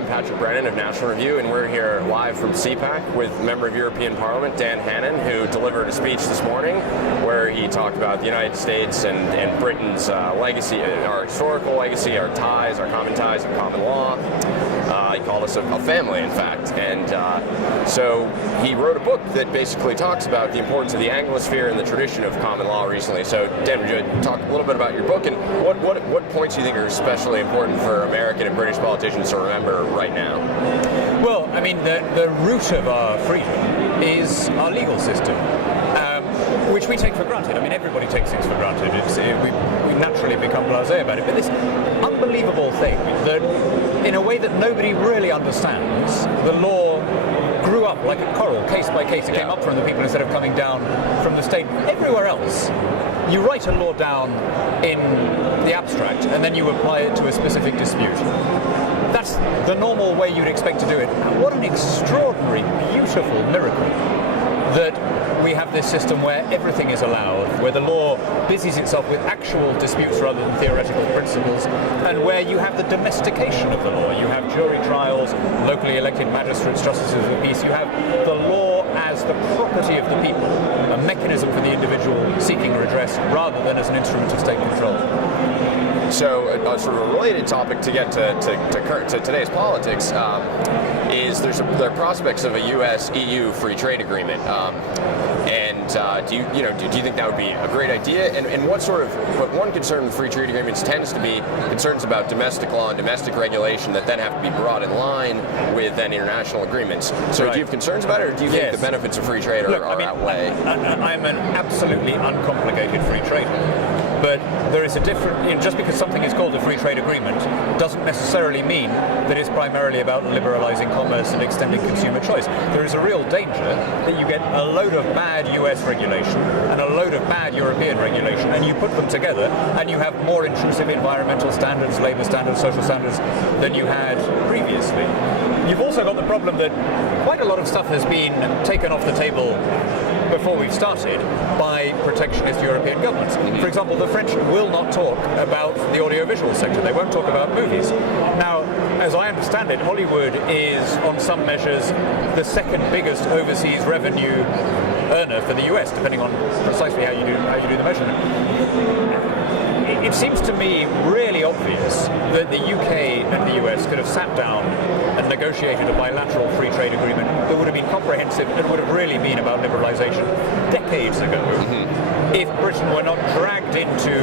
I'm Patrick Brennan of National Review, and we're here live from CPAC with Member of European Parliament Dan Hannan, who delivered a speech this morning where he talked about the United States and Britain's legacy, our historical legacy, our ties, our common ties and common law. He called us a family, in fact, and so he wrote a book that basically talks about the importance of the Anglosphere and the tradition of common law recently. So, Dan, would you talk a little bit about your book and what points you think are especially important for American and British politicians to remember right now? Well, I mean, the root of our freedom is our legal system, which we take for granted. I mean, everybody takes things for granted. We naturally become blasé about it. But this unbelievable thing that, in a way that nobody really understands, the law grew up like a coral, case by case. It came up from the people instead of coming down from the state. Everywhere else, you write a law down in the abstract and then you apply it to a specific dispute. That's the normal way you'd expect to do it. What an extraordinary, beautiful miracle that we have this system where everything is allowed, where the law busies itself with actual disputes rather than theoretical principles, and where you have the domestication of the law. You have jury trials, locally elected magistrates, justices of the peace. You have the law as the property of the people, a mechanism for the individual seeking redress rather than as an instrument of state control. So, a sort of a related topic to get to today's politics is there are prospects of a U.S.-EU free trade agreement, do you think that would be a great idea? And what sort of, but one concern with free trade agreements tends to be concerns about domestic law and domestic regulation that then have to be brought in line with then international agreements. So, right. Do you have concerns about it, or do you think the benefits of free trade are outweigh? I'm an absolutely uncomplicated free trader. But there is a different, just because something is called a free trade agreement doesn't necessarily mean that it's primarily about liberalizing commerce and extending consumer choice. There is a real danger that you get a load of bad US regulation and a load of bad European regulation, and you put them together and you have more intrusive environmental standards, labor standards, social standards than you had previously. You've also got the problem that quite a lot of stuff has been taken off the table before we've started by protectionist European governments. For example, the French will not talk about the audiovisual sector. They won't talk about movies. Now, as I understand it, Hollywood is, on some measures, the second biggest overseas revenue earner for the US, depending on precisely how you do the measurement. It seems to me really obvious that the UK and the US could have sat down and negotiated a bilateral free trade agreement that would have been comprehensive and would have really been about liberalisation decades ago if Britain were not dragged into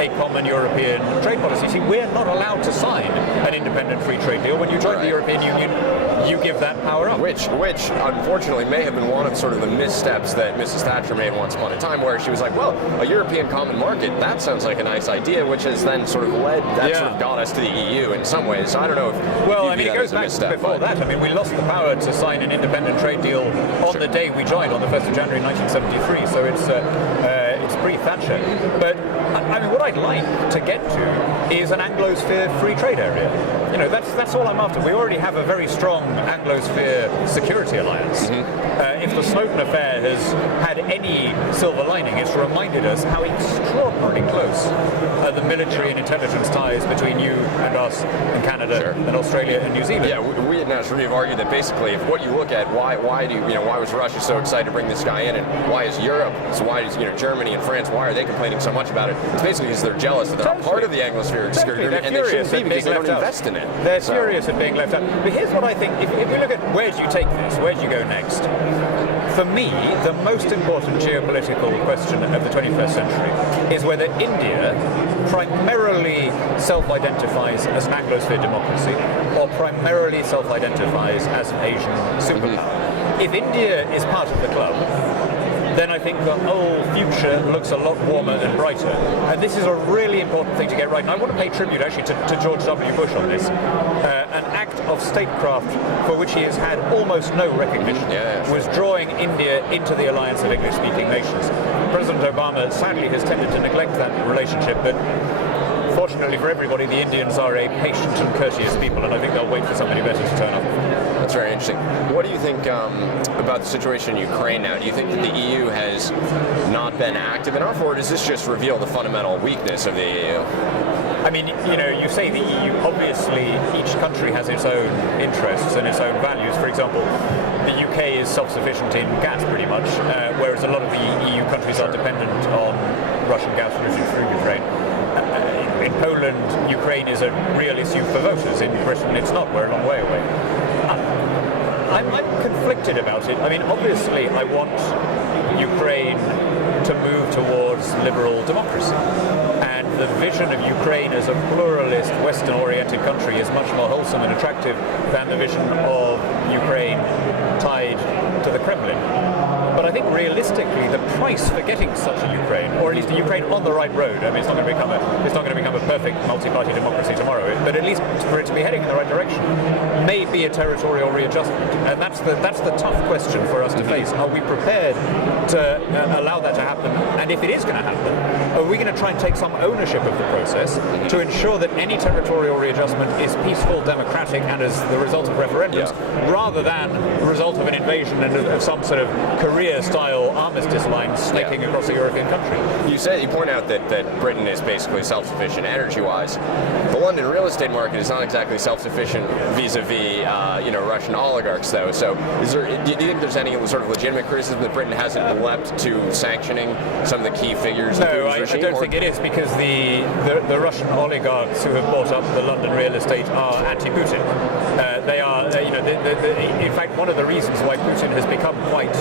a common European trade policy. See, we're not allowed to sign an independent free trade deal. When you join the European Union, you give that power up. Which unfortunately may have been one of sort of the missteps that Mrs. Thatcher made once upon a time, where she was like, well, a European common market, that sounds like a nice idea, which has then sort of led, sort of got us to the EU in some ways. So I don't know if it goes back before that. I mean, we lost the power to sign an independent trade deal on the day we joined, on the 1st of January 1973, so it's pre-Thatcher. But I mean, what I'd like to get to is an Anglosphere free trade area. You know, that's all I'm after. We already have a very strong Anglosphere security alliance. If the Snowden affair has had any silver lining, it's reminded us how extraordinarily close the military and intelligence ties between you and us and Canada and Australia and New Zealand. Yeah, we at National Review have argued that basically, if what you look at, why was Russia so excited to bring this guy in, and why is Europe, so why is Germany and France, why are they complaining so much about it? It's basically because they're jealous that they're not part of the Anglosphere security agreement, and they shouldn't be because they don't invest in it. They're furious at being left out. But here's what I think, if we look at where do you take this, where do you go next? For me, the most important geopolitical question of the 21st century is whether India primarily self-identifies as an Anglosphere democracy or primarily self-identifies as an Asian superpower. If India is part of the club, then I think the whole future looks a lot warmer and brighter. And this is a really important thing to get right. And I want to pay tribute actually to George W. Bush on this. An act of statecraft for which he has had almost no recognition was drawing India into the alliance of English-speaking nations. President Obama sadly has tended to neglect that relationship, but fortunately for everybody, the Indians are a patient and courteous people, and I think they'll wait for somebody better to turn up. That's very interesting. What do you think about the situation in Ukraine now? Do you think that the EU has not been active enough, or does this just reveal the fundamental weakness of the EU? I mean, you say the EU, obviously each country has its own interests and its own values. For example, the UK is self-sufficient in gas pretty much, whereas a lot of the EU countries are dependent on Russian gas routed through Ukraine. In Poland, Ukraine is a real issue for voters. In Britain, it's not. We're a long way away. I'm conflicted about it. I mean, obviously, I want Ukraine to move towards liberal democracy. And the vision of Ukraine as a pluralist, Western-oriented country is much more wholesome and attractive than the vision of Ukraine tied to the Kremlin. But I think realistically, the price for getting such a Ukraine, or at least a Ukraine on the right road, I mean, it's not going to become a perfect multi-party democracy tomorrow, but at least for it to be heading in the right direction, may be a territorial readjustment. And that's the tough question for us to face. Are we prepared to allow that to happen? And if it is going to happen, are we going to try and take some ownership of the process to ensure that any territorial readjustment is peaceful, democratic, and as the result of referendums, rather than the result of an invasion and of some sort of Korea-style armistice line snaking across a European country? You point out that Britain is basically self-sufficient energy-wise. The London real estate market is not exactly self-sufficient vis-a-vis Russian oligarchs, though. So, do you think there's any sort of legitimate criticism that Britain hasn't leapt to sanctioning some of the key figures? No, I don't think it is, because the Russian oligarchs who have bought up the London real estate are anti-Putin. They are, in fact, one of the reasons why Putin has become quite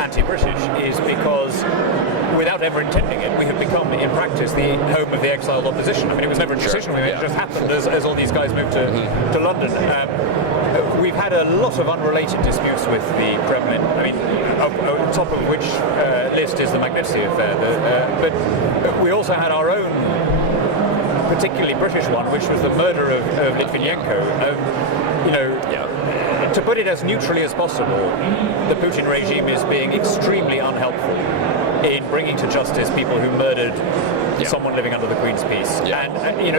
anti-British is because, without ever intending it, we have become, in practice, the home of the exiled opposition. I mean, it was never a decision we made, it just happened as all these guys moved to London. We've had a lot of unrelated disputes with the Kremlin. I mean, on top of which list is the Magnitsky affair. But we also had our own particularly British one, which was the murder of Litvinenko. To put it as neutrally as possible, the Putin regime is being extremely unhelpful in bringing to justice people who murdered someone living under the Queen's peace. And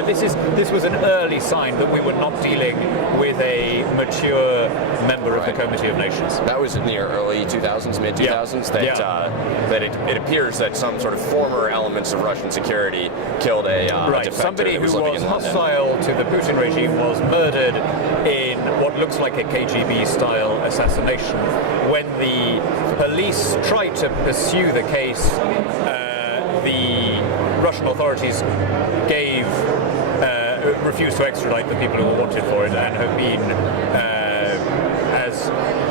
this was an early sign that we were not dealing with a mature member of the Committee of Nations. That was in the early 2000s, mid 2000s, that it appears that some sort of former elements of Russian security killed a defector. Somebody who was hostile to the Putin regime was murdered in what looks like a KGB-style assassination. When the police tried to pursue the case, the Russian authorities refused to extradite the people who were wanted for it, and have been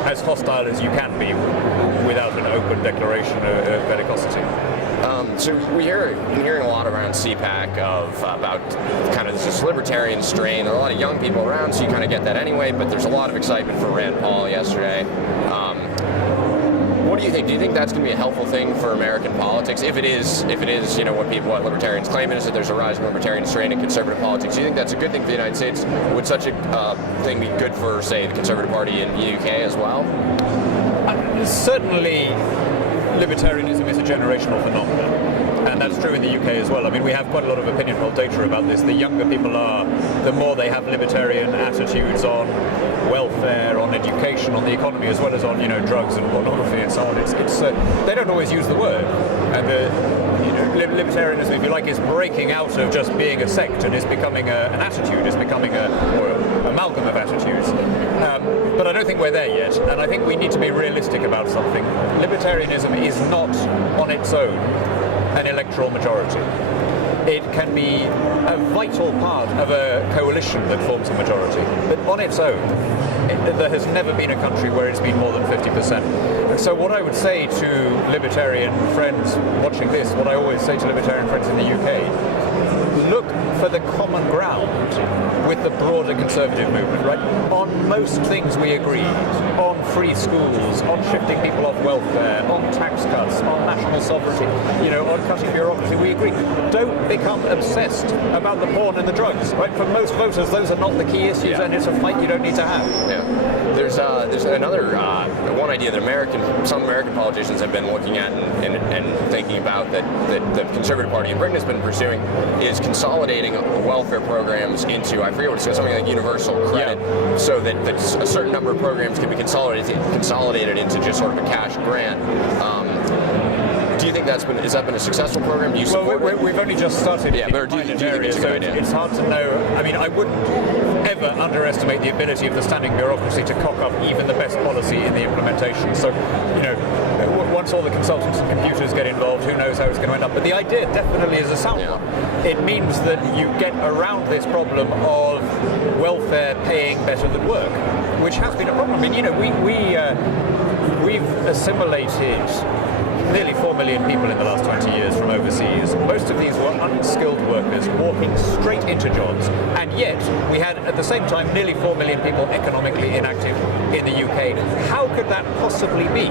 as hostile as you can be without an open declaration of bellicosity. So we're hearing a lot around CPAC about kind of this libertarian strain. There are a lot of young people around, so you kind of get that anyway, but there's a lot of excitement for Rand Paul yesterday. What do you think? Do you think that's going to be a helpful thing for American politics? If it is, what libertarians claim is that there's a rising libertarian strain in conservative politics. Do you think that's a good thing for the United States? Would such a thing be good for, say, the Conservative Party in the UK as well? Certainly, libertarianism is a generational phenomenon, and that's true in the UK as well. I mean, we have quite a lot of opinion poll data about this. The younger people are, the more they have libertarian attitudes on welfare, on education, on the economy, as well as on drugs and pornography and so on. It's they don't always use the word, and libertarianism, if you like, is breaking out of just being a sect and is becoming an attitude, is becoming an amalgam of attitudes. But I don't think we're there yet, and I think we need to be realistic about something. Libertarianism is not on its own an electoral majority. It can be a vital part of a coalition that forms a majority, but on its own, there has never been a country where it's been more than 50%. So what I would say to libertarian friends watching this, what I always say to libertarian friends in the UK, look for the common ground with the broader conservative movement, right? On most things we agree. On free schools, on shifting people off welfare, on tax cuts, on national sovereignty, on cutting bureaucracy, we agree. Don't become obsessed about the porn and the drugs, right? For most voters, those are not the key issues, and it's a fight you don't need to have. Yeah. There's another one idea that some American politicians have been looking at and thinking about that the Conservative Party in Britain has been pursuing is consolidating welfare programs into, I forget what it's called, something like universal credit, so that a certain number of programs can be consolidated into just sort of a cash grant. Do you think has that been a successful program? Do you support it? We've only just started. Yeah, but do you think it's a good idea? It's hard to know. I mean, I wouldn't ever underestimate the ability of the standing bureaucracy to cock up even the best policy in the implementation. So, once all the consultants and computers get involved, who knows how it's going to end up. But the idea definitely is a sound one. It means that you get around this problem of welfare paying better than work, which has been a problem. I mean, we've assimilated nearly 4 million people in the last 20 years from overseas. Most of these were unskilled workers walking straight into jobs, and yet we had at the same time nearly 4 million people economically inactive in the UK. How could that possibly be?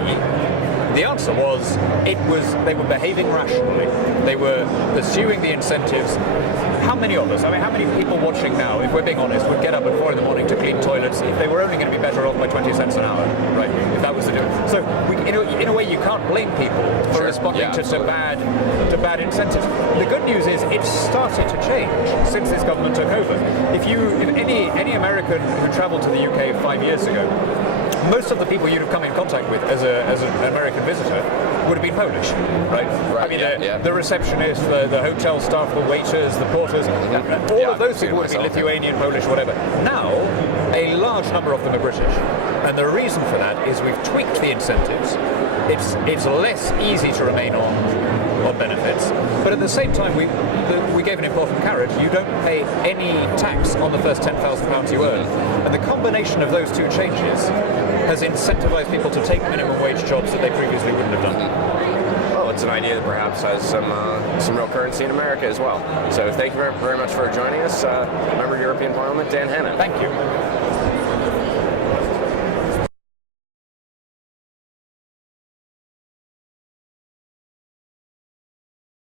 The answer was they were behaving rationally. They were pursuing the incentives. How many of us, I mean, how many people watching now, if we're being honest, would get up at 4 in the morning to clean toilets if they were only going to be better off by 20 cents an hour, right? If that was the difference. So, in a way, you can't blame people for responding to bad incentives. The good news is it's started to change since this government took over. If any American who travelled to the UK 5 years ago, most of the people you'd have come in contact with as an American visitor would have been Polish, right? I mean, the receptionists, the hotel staff, the waiters, the porters, all of those people would have been Lithuanian, Polish, whatever. Now, a large number of them are British. And the reason for that is we've tweaked the incentives. It's less easy to remain on benefits, but at the same time we gave an important carrot. You don't pay any tax on the first £10,000 you earn, and the combination of those two changes has incentivized people to take minimum wage jobs that they previously wouldn't have done. Well, it's an idea that perhaps has some real currency in America as well. So thank you very, very much for joining us, member of European Parliament, Dan Hannan. Thank you.